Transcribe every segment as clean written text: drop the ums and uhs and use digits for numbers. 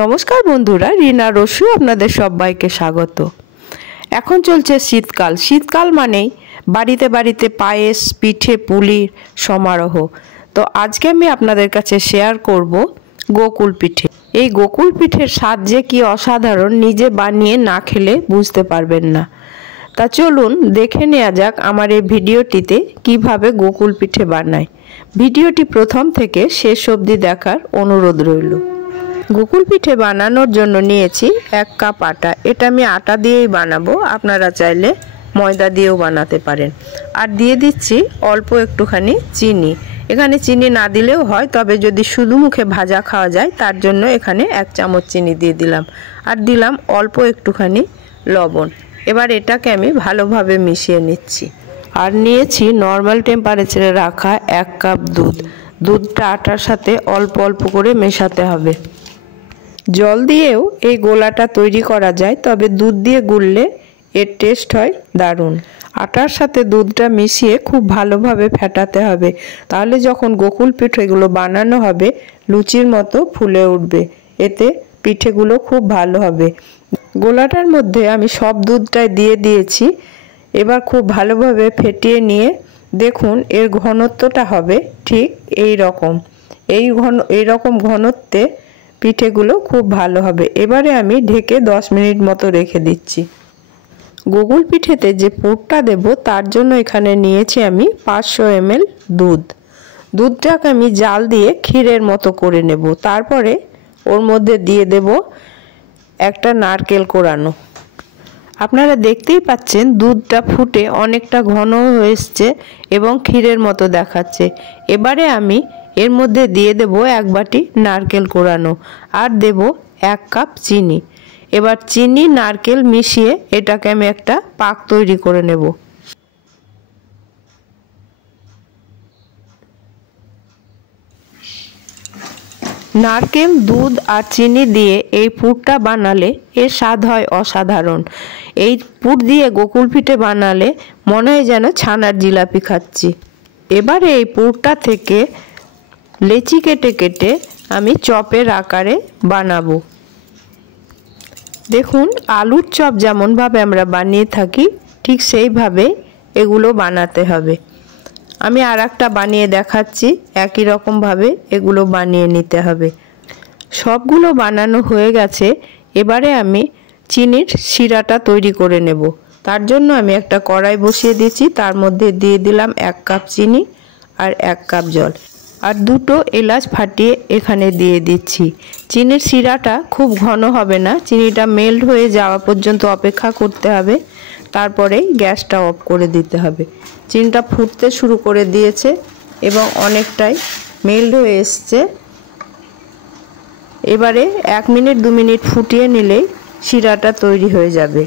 নমস্কার বন্ধুরা, রিনা রসু আপনাদের সবাইকে স্বাগত। এখন চলছে শীতকাল। শীতকাল মানেই বাড়িতে বাড়িতে পায়েস, পিঠে, পুলির সমারোহ। তো আজকে আমি আপনাদের কাছে শেয়ার করব গোকুল পিঠে। এই গোকুল পিঠের স্বাদ যে কি অসাধারণ, নিজে বানিয়ে না খেলে বুঝতে পারবেন না। তা চলুন দেখে নেওয়া যাক আমার এই ভিডিওটিতে কিভাবে গোকুল পিঠে বানায়। ভিডিওটি প্রথম থেকে শেষ অবধি দেখার অনুরোধ রইল। গোকুল পিঠে বানানোর জন্য নিয়েছি 1 কাপ আটা। এটা আমি আটা দিয়েই বানাবো, আপনারা চাইলে ময়দা দিয়েও বানাতে পারেন। আর দিয়ে দিচ্ছি অল্প একটুখানি চিনি। এখানে চিনি না দিলেও হয়, তবে যদি শুধু মুখে ভাজা খাওয়া যায় তার জন্য এখানে 1 চামচ চিনি দিয়ে দিলাম। আর দিলাম অল্প একটুখানি লবণ। এবার এটাকে আমি ভালোভাবে মিশিয়ে নিচ্ছি। আর নিয়েছি নর্মাল টেম্পারেচারে রাখা 1 কাপ দুধ। দুধটা আটার সাথে অল্প অল্প করে মেশাতে হবে। জল দিয়েও এই গোলাটা তৈরি করা যায়, তবে দুধ দিয়ে গুললে এর টেস্ট হয় দারুণ। আটার সাথে দুধটা মিশিয়ে খুব ভালোভাবে ফেটাতে হবে, তাহলে যখন গোকুল পিঠেগুলো বানানো হবে লুচির মতো ফুলে উঠবে, এতে পিঠেগুলো খুব ভালো হবে। গোলাটার মধ্যে আমি সব দুধটাই দিয়ে দিয়েছি। এবার খুব ভালোভাবে ফেটিয়ে নিয়ে দেখুন এর ঘনত্বটা হবে ঠিক এই রকম। এই রকম ঘনত্বে পিঠেগুলো খুব ভালো হবে। এবারে আমি ঢেকে 10 মিনিট মতো রেখে দিচ্ছি। গোকুল পিঠেতে যে পুরটা দেব তার জন্য এখানে নিয়েছি আমি 500 ml দুধ। দুধটাকে আমি জাল দিয়ে ক্ষীরের মতো করে নেব। তারপরে ওর মধ্যে দিয়ে দেব একটা নারকেল কোরানো। আপনারা দেখতেই পাচ্ছেন দুধটা ফুটে অনেকটা ঘন হয়ে এসছে এবং ক্ষীরের মতো দেখাচ্ছে। এবারে আমি এর মধ্যে দিয়ে দেব 1 বাটি নারকেল কোরানো আর দেব 1 কাপ চিনি। এবার চিনি নারকেল মিশিয়ে এটাকে আমি একটা পাক তৈরি করে নেব। নারকেল, দুধ আর চিনি দিয়ে এই পুরটা বানালে এর স্বাদ হয় অসাধারণ। এই পুর দিয়ে গোকুল পিঠে বানালে মনে হয় যেন ছানার জিলাপি খাচ্ছি। এবারে এই পুরটা থেকে লেচি কেটে কেটে আমি চপের আকারে বানাবো। দেখুন আলুর চপ যেমনভাবে আমরা বানিয়ে থাকি ঠিক সেইভাবে এগুলো বানাতে হবে। আমি আর একটা বানিয়ে দেখাচ্ছি, একই রকমভাবে এগুলো বানিয়ে নিতে হবে। সবগুলো বানানো হয়ে গেছে। এবারে আমি চিনির শিরাটা তৈরি করে নেব। তার জন্য আমি একটা কড়াই বসিয়ে দিয়েছি, তার মধ্যে দিয়ে দিলাম 1 কাপ চিনি আর 1 কাপ জল আর 2টো এলাচ ফাটিয়ে এখানে দিয়ে দিচ্ছি। চিনির শিরাটা খুব ঘন হবে না, চিনিটা মেল্ট হয়ে যাওয়া পর্যন্ত অপেক্ষা করতে হবে, তারপরে গ্যাসটা অফ করে দিতে হবে। চিনিটা ফুটতে শুরু করে দিয়েছে এবং অনেকটাই মেল্ট হয়ে এসছে। এবারে 1 মিনিট 2 মিনিট ফুটিয়ে নিলেই শিরাটা তৈরি হয়ে যাবে।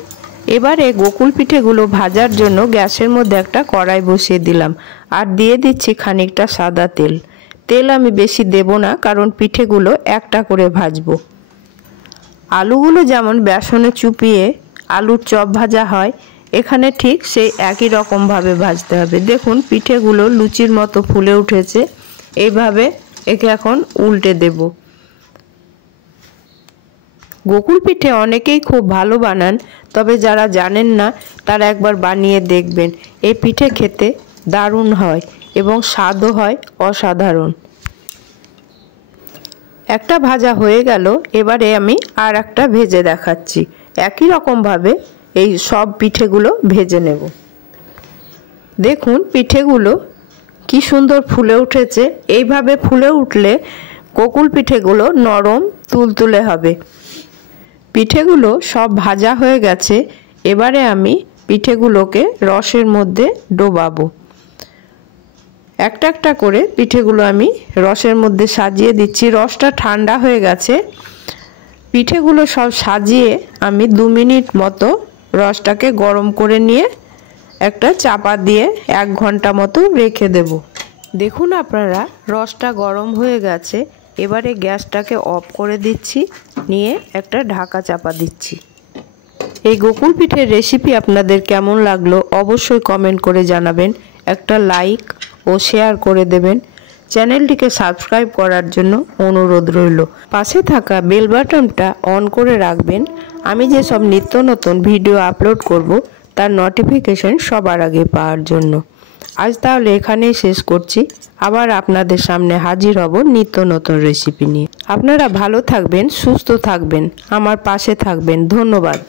এবারে গোকুল পিঠেগুলো ভাজার জন্য গ্যাসের মধ্যে একটা কড়াই বসিয়ে দিলাম আর দিয়ে দিচ্ছি খানিকটা সাদা তেল। তেল আমি বেশি দেব না, কারণ পিঠেগুলো একটা করে ভাজবো। আলুগুলো যেমন বেসনে চুপিয়ে আলুর চপ ভাজা হয়, এখানে ঠিক সেই একই রকমভাবে ভাজতে হবে। দেখুন পিঠেগুলো লুচির মতো ফুলে উঠেছে। এইভাবে একে এখন উল্টে দেব। গোকুল পিঠে অনেকেই খুব ভালো বানান, তবে যারা জানেন না তারা একবার বানিয়ে দেখবেন। এই পিঠে খেতে দারুণ হয় এবং স্বাদও হয় অসাধারণ। একটা ভাজা হয়ে গেল, এবারে আমি আর একটা ভেজে দেখাচ্ছি। একই রকমভাবে এই সব পিঠেগুলো ভেজে নেব। দেখুন পিঠেগুলো কি সুন্দর ফুলে উঠেছে। এইভাবে ফুলে উঠলে গোকুল পিঠেগুলো নরম তুলতুলে হবে। পিঠেগুলো সব ভাজা হয়ে গেছে। এবারে আমি পিঠেগুলোকে রসের মধ্যে ডোবাবো। একটা একটা করে পিঠেগুলো আমি রসের মধ্যে সাজিয়ে দিচ্ছি। রসটা ঠান্ডা হয়ে গেছে। পিঠেগুলো সব সাজিয়ে আমি 2 মিনিট মতো রসটাকে গরম করে নিয়ে একটা চাপা দিয়ে 1 ঘন্টা মতো রেখে দেব। দেখুন আপনারা রসটা গরম হয়ে গেছে। এবারে গ্যাসটাকে অফ করে দিচ্ছি, নিয়ে একটা ঢাকা চাপা দিচ্ছি। এই গোকুল পিঠের রেসিপি আপনাদের কেমন লাগলো অবশ্যই কমেন্ট করে জানাবেন। একটা লাইক ও শেয়ার করে দেবেন। চ্যানেলটিকে সাবস্ক্রাইব করার জন্য অনুরোধ রইল। পাশে থাকা বেল বাটনটা অন করে রাখবেন। আমি যে সব নিত্য নতুন ভিডিও আপলোড করব তার নোটিফিকেশন সবার আগে পাওয়ার জন্য। আজ তাহলে এখানেই শেষ করছি। আবার আপনাদের সামনে হাজির হব নিত্য নতুন রেসিপি নিয়ে। আপনারা ভালো থাকবেন, সুস্থ থাকবেন, আমার পাশে থাকবেন। ধন্যবাদ।